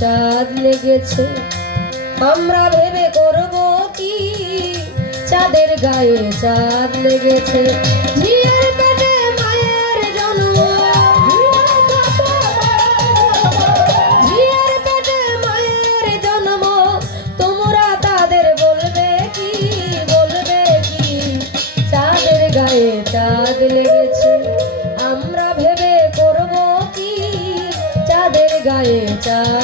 চাঁদ লেগেছে। আমরা ভেবে করব কি? চাঁদের গায়ে চাঁদ লেগেছে। জন্ম। তোমরা তাদের বলবে কি? বলবে কি? চাঁদের গায়ে চাঁদ লেগেছে।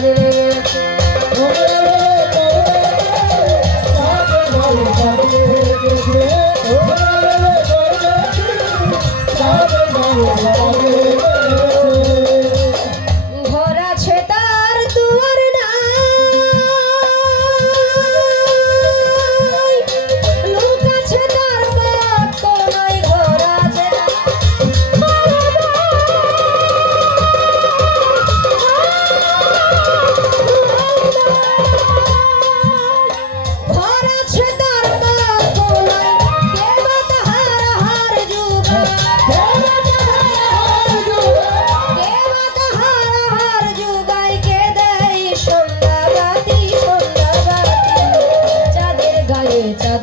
চাঁদ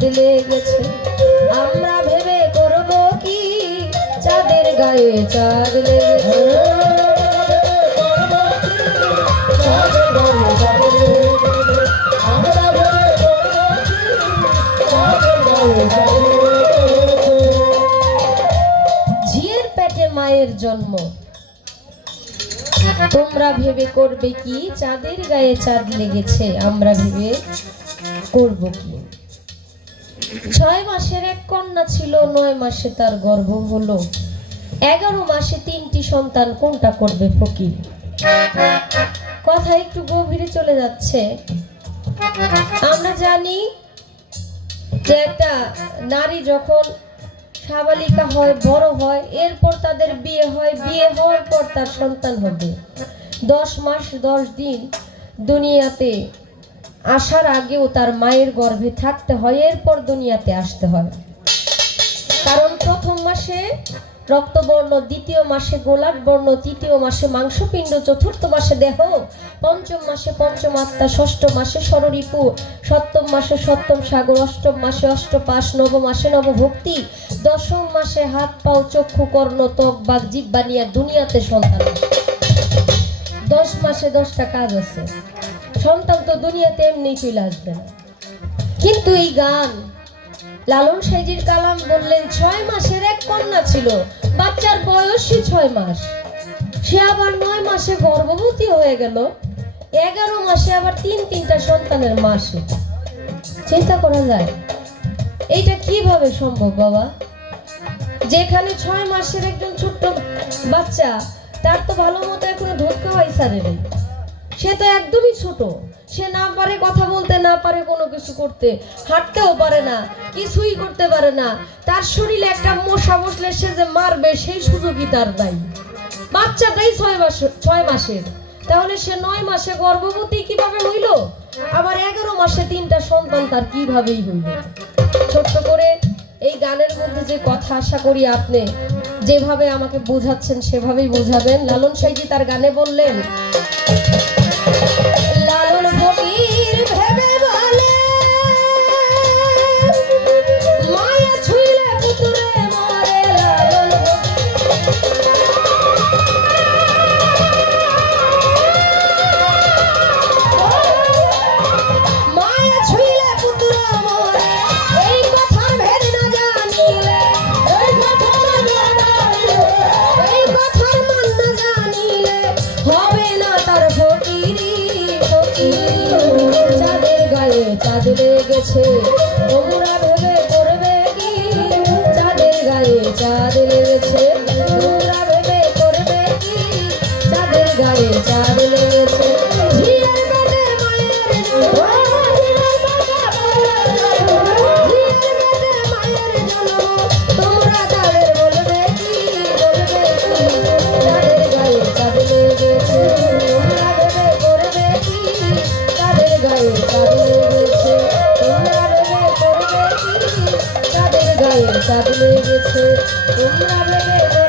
গায়ে চাঁদ লেগেছে। আমরা ভেবে করব কি? চাঁদের গায়ে চাঁদ লেগেছে। ঝিয়ের পেটে মায়ের জন্ম। তোমরা ভেবে করবে কি? চাঁদের গায়ে চাঁদ লেগেছে। আমরা ভেবে করব কি? ছয় মাসের এক কন্যা ছিল, নয় মাসে তার গর্ভ হলো। এগারো মাসে তিনটি সন্তান, কোনটা করবে ফকির? কথা একটু গভীরে চলে যাচ্ছে। আমরা জানি যে একটা নারী যখন সাবালিকা হয়, বড় হয়, এরপর তাদের বিয়ে হয়। বিয়ে হওয়ার পর তার সন্তান হবে। দশ মাস, দশ দিন দুনিয়াতে আসার আগেও তার মায়ের গর্ভে থাকতে হয়, এরপর দুনিয়াতে আসতে হয়। কারণ প্রথম মাসে রক্তবর্ণ, দ্বিতীয় মাসে গোলাট বর্ণ তৃতীয় মাসে মাংসপিণ্ড, চতুর্থ মাসে দেহ, পঞ্চম মাসে পঞ্চম আত্মা, ষষ্ঠ মাসে সররিপু সপ্তম মাসে সপ্তম সাগর, অষ্টম মাসে অষ্টপাশ, নবম মাসে নবভক্তি, দশম মাসে হাত, পাও, চক্ষু, কর্ণ, ত্বক বাঘ জীব বানিয়া দুনিয়াতে সন্তান। দশ মাসে দশটা কাজ আছে। সন্তান তো দুনিয়াতে এমনি চলে আসবে না। কিন্তু এই গান, লালন সাইজির কালাম বললেন, ছয় মাসের এক কন্যা ছিল, বাচ্চার বয়সই ছয় মাস। সে আবার নয় মাসে গর্ভবতী হয়ে গেল, এগারো মাসে আবার তিন তিনটা সন্তানের মাসে চিন্তা করা যায়, এইটা কীভাবে সম্ভব বাবা? যেখানে ছয় মাসের একজন ছোট্ট বাচ্চা, তার তো ভালো মতো এখনও দুধ হয় সারে নেই। সে তো একদমই ছোট। সে না পারে কথা বলতে, না পারে কোনো কিছু করতে। হাঁটতেও পারে না, কিছুই করতে পারে না। তার শরীরে একটা মশা বসলে সে যে মারবে, সেই সুযোগই তার নাই। বাচ্চাটাই ছয় মাস, ছয় মাসের। তাহলে সে নয় মাসে গর্ভবতী কীভাবে হইল? আবার এগারো মাসে তিনটা সন্তান তার কিভাবেই হইল? ছোট্ট করে এই গানের মধ্যে যে কথা আশা করি আপনি যেভাবে আমাকে বোঝাচ্ছেন, সেভাবেই বোঝাবেন। লালন সাইজি তার গানে বললেন চাঁদের গায়ে চাঁদ লেগেছে। তোমরা ভেবে করবে কি? চাঁদের গায়ে চাঁদ লেগেছে। তোমরা ভেবে করবে কি? চাঁদের গায়ে চাঁদ লেগেছে। গায়ে চাঁদ লেগেছে তোমরা ভেবে